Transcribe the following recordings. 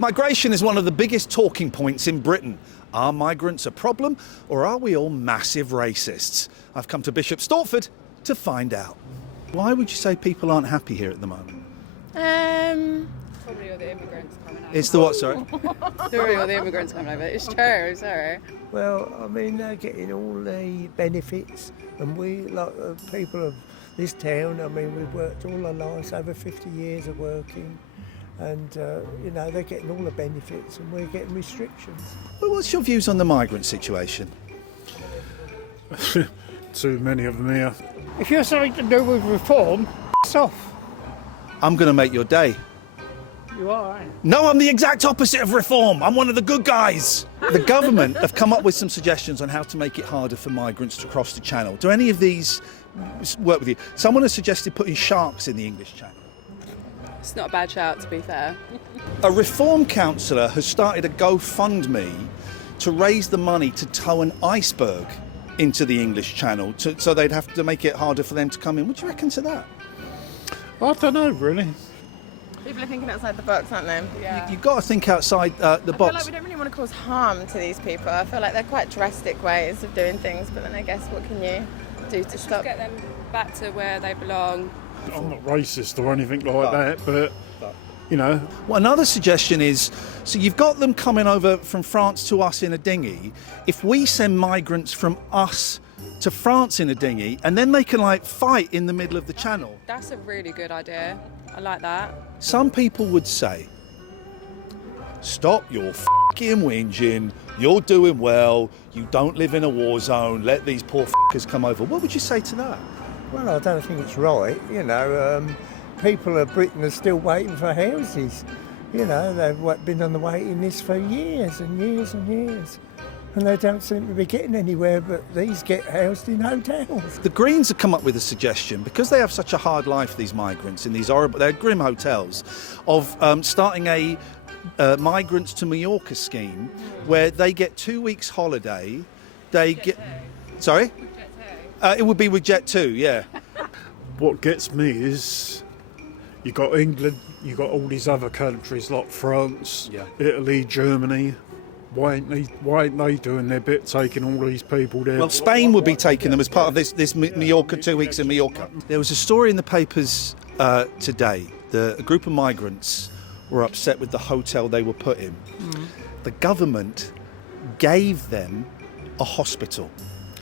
Migration is one of the biggest talking points in Britain. Are migrants a problem, or are we all massive racists? I've come to Bishop Stortford to find out. Why would you say people aren't happy here at the moment? Probably all the immigrants coming over. It's the what, sorry? Probably all the immigrants coming over. It's true, sorry. Well, I mean, they're getting all the benefits, and we, like people of this town, I mean, we've worked all our lives, over 50 years of working, and, you know, they're getting all the benefits, and we're getting restrictions. Well, what's your views on the migrant situation? Too many of them here. If you're something to do with reform, off. I'm going to make your day. You are, aren't you? No, I'm the exact opposite of reform. I'm one of the good guys. The government have come up with some suggestions on how to make it harder for migrants to cross the channel. Do any of these work with you? Someone has suggested putting sharks in the English Channel. It's not a bad shout, to be fair. A reform councillor has started a GoFundMe to raise the money to tow an iceberg into the English Channel, so they'd have to make it harder for them to come in. What do you reckon to that? I don't know, really. People are thinking outside the box, aren't they? Yeah. You've got to think outside the I feel box. like we don't really want to cause harm to these people. I feel like they're quite drastic ways of doing things, but then I guess what can you do to stop? Get them back to where they belong. I'm not racist or anything like that, but, you know. Well, another suggestion is, so you've got them coming over from France to us in a dinghy. If we send migrants from us to France in a dinghy, and then they can like fight in the middle of the channel. That's a really good idea. I like that. Some people would say, stop your f***ing whinging, you're doing well, you don't live in a war zone, let these poor f***ers come over. What would you say to that? Well, I don't think it's right, you know. People of Britain are still waiting for houses. You know, they've been on the waiting list for years and years and years. And they don't seem to be getting anywhere, but these get housed in hotels. The Greens have come up with a suggestion, because they have such a hard life, these migrants, in these horrible, they're grim hotels, of starting a migrants to Mallorca scheme where they get 2 weeks holiday. They get. Sorry? It would be with Jet2, yeah. What gets me is you got England, you got all these other countries like France, Italy, Germany. Why ain't they doing their bit, taking all these people there? Well, Spain would be taking them as part of this Mallorca, 2 weeks in Mallorca. There was a story in the papers today. A group of migrants were upset with the hotel they were put in. The government gave them a hospital.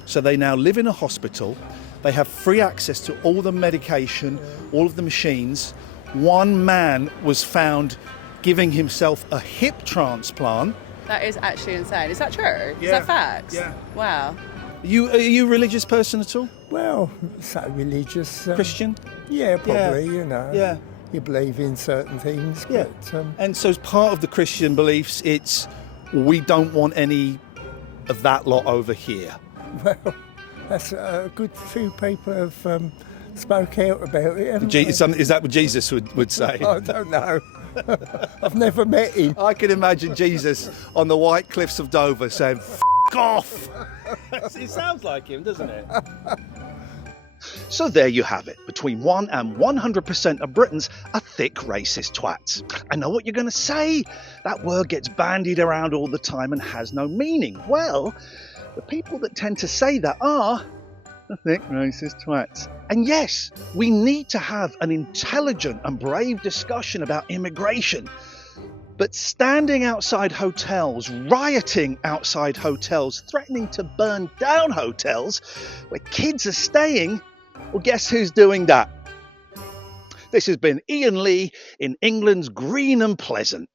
So they now live in a hospital. They have free access to all the medication, all of the machines. One man was found giving himself a hip transplant. That is actually insane. Is that true? Yeah. Is that facts? Yeah. Wow. Are you a religious person at all? Well, so religious. Christian? Yeah, probably, you know. Yeah. You believe in certain things, Yeah. but... And so as part of the Christian beliefs, it's we don't want any of that lot over here. Well, that's a good few people have spoke out about it, haven't they? Is that what Jesus would say? I don't know. I've never met him. I can imagine Jesus on the white cliffs of Dover saying, "F*** off." It sounds like him, doesn't it? So there you have it. Between 1 and 100% of Britons are thick racist twats. I know what you're going to say. That word gets bandied around all the time and has no meaning. Well, the people that tend to say that are the thick racist twats. And yes, we need to have an intelligent and brave discussion about immigration. But standing outside hotels, rioting outside hotels, threatening to burn down hotels where kids are staying, well, guess who's doing that? This has been Iain Lee in England's Green and Pleasant.